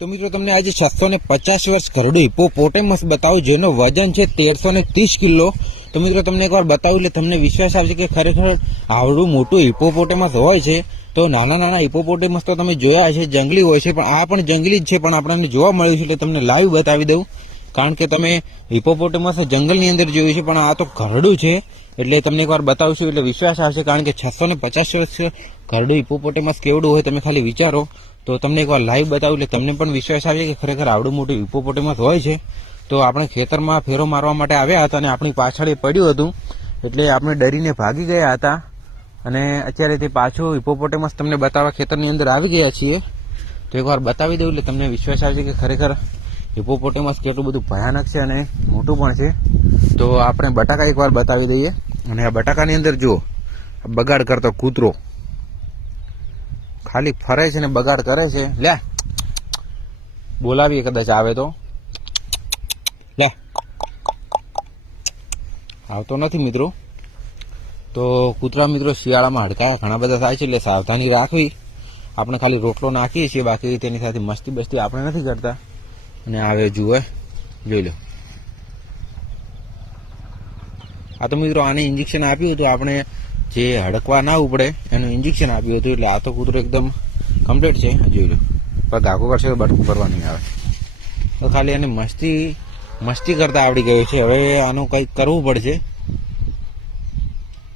તો મિત્રો તમને આજે 650 વર્ષ ઘરડું હિપ્પોપોટેમસ બતાવું જેનો વજન છે 1330 કિલો। તો મિત્રો તમને એકવાર બતાવું એટલે તમને વિશ્વાસ આવશે કે ખરેખર આવડું મોટું હિપ્પોપોટેમસ હોય છે। તો નાના નાના હિપ્પોપોટેમસ તો તમે જોયા હશે, જંગલી હોય છે, પણ આ પણ જંગલી જ છે, પણ આપણને જોવા મળ્યું છે એટલે તમને લાઈવ બતાવી દઉં। કારણ કે તમે હિપ્પોપોટેમસ જંગલની અંદર જોયું છે, પણ આ તો ઘરડું છે એટલે તમને એકવાર બતાવશું એટલે વિશ્વાસ આવશે। કારણ કે 650 વર્ષ ઘરડું હિપ્પોપોટેમસ કેવડું હોય તમે ખાલી વિચારો। તો તમને એકવાર લાઈવ બતાવું એટલે તમને પણ વિશ્વાસ આવે કે ખરેખર આવડું મોટું હિપ્પોપોટેમસ હોય છે। તો આપણે ખેતરમાં ફેરો મારવા માટે આવ્યા હતા અને આપણી પાછળ એ પડ્યું હતું એટલે આપણે ડરીને ભાગી ગયા હતા અને અત્યારે તે પાછું હિપ્પોપોટેમસ તમને બતાવવા ખેતરની અંદર આવી ગયા છીએ। તો એકવાર બતાવી દઉં એટલે તમને વિશ્વાસ આવશે કે ખરેખર હિપ્પોપોટેમસ કેટલું બધું ભયાનક છે અને મોટું પણ છે। તો આપણે બટાકા એકવાર બતાવી દઈએ અને આ બટાકાની અંદર જુઓ બગાડ કરતો કૂતરો ખાલી ફરે છે ને બગાડ કરે છે। લે બોલાવીએ કદાચ આવે તો, લે આવતો નથી મિત્રો। તો કૂતરા મિત્રો શિયાળામાં હડકાયા ઘણા બધા થાય છે એટલે સાવધાની રાખવી। આપણે ખાલી રોટલો નાખીએ છીએ, બાકી તેની સાથે મસ્તી બસ્તી આપણે નથી કરતા। અને આવે જુએ, જોઈ લો। આ તો મિત્રો આને ઇન્જેક્શન આપ્યું હતું આપણે, જે હડકવા ના ઉપડે એનું ઇન્જેક્શન આપ્યું હતું એટલે આ તો કૂતરો એકદમ કમ્પ્લીટ છે। જોઈ લો, પગ આગો કરશે તો બટકું ભરવા નહીં આવે। તો ખાલી એને મસ્તી કરતા આવડી ગયું છે, હવે આનું કંઈક કરવું પડશે।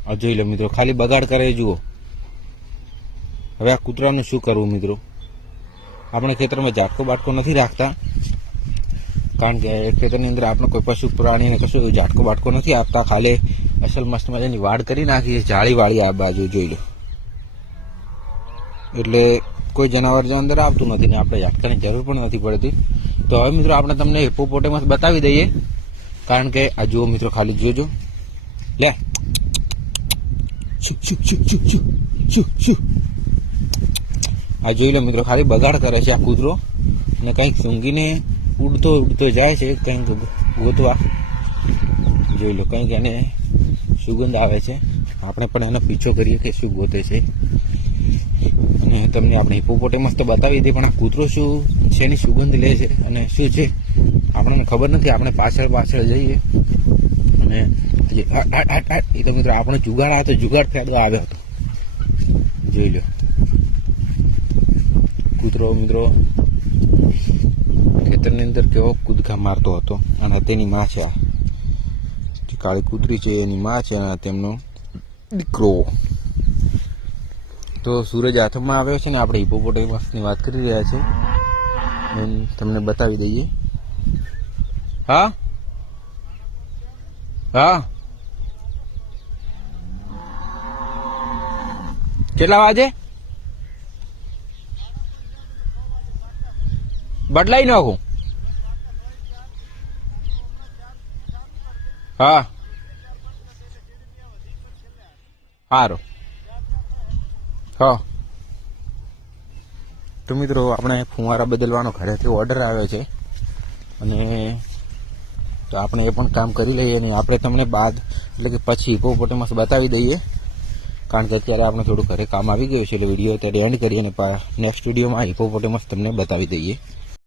આ જોઈ લો મિત્રો, ખાલી બગાડ કરે જુઓ। હવે આ કૂતરાનું શું કરવું મિત્રો? આપણે ખેતરમાં ઝાટકો બાટકો નથી રાખતા, કારણ કે ખેતરની અંદર આપણે કોઈ પશુ પ્રાણીને કશું ઝાટકો બાટકો નથી આપતા, ખાલી અસલ મસ્ત મજાની વાડ કરી નાખીએ જાળી વાળી આ બાજુ જોઈ લો। એટલે કોઈ જનાવર અંદર આવતું નથી ને આપણે ઝાટકાની જરૂર પણ નથી પડતી। તો હવે મિત્રો આપણે તમને હિપ્પોપોટેમસ બતાવી દઈએ, કારણ કે આ જુઓ મિત્રો, ખાલી જોજો, લે આ જોઈ લો મિત્રો, ખાલી બગાડ કરે છે આ કૂતરો અને કંઈક સૂંઘીને ઉડતો જાય છે કંઈક ગોતવા। જોઈ લો, કંઈક એને સુગંધ આવે છે, આપણે પણ એનો પીછો કરીએ કે શું ગોતે છે। અને તમને આપણે હિપ્પોપોટેમસ તો બતાવી દઈએ, પણ આ કૂતરો શું શેની સુગંધ લે છે અને શું છે આપણને ખબર નથી। આપણે પાછળ જઈએ અને એ તો મિત્રો આપણે જુગાડ ફેરવા આવ્યો હતો, જોઈ લો। કૂતરો મિત્રો ખેતરની અંદર કેવો કૂદકા મારતો હતો અને તેની માં છે, આ કાળી કૂતરી છે એની માં છે અને તેમનો દીકરો। તો સૂરજ હાથમાં આવ્યો છે ને આપણે હિપ્પોપોટેમસની વાત કરી રહ્યા છીએ, તમને બતાવી દઈએ। હા હા, કેટલા વાગે બદલાઈ નાખું? હા સારું, હા। તો મિત્રો આપણે ફુવારા બદલવાનો ઘરેથી ઓર્ડર આવ્યો છે અને તો આપણે એ પણ કામ કરી લઈએ અને આપણે તમને બાદ એટલે કે પછી હિપ્પોપોટેમસ બતાવી દઈએ, કારણ કે અત્યારે આપણે થોડું ઘરે કામ આવી ગયું છે એટલે વિડીયો અત્યારે એન્ડ કરીએ અને નેક્સ્ટ વિડીયોમાં હિપ્પોપોટેમસ તમને બતાવી દઈએ।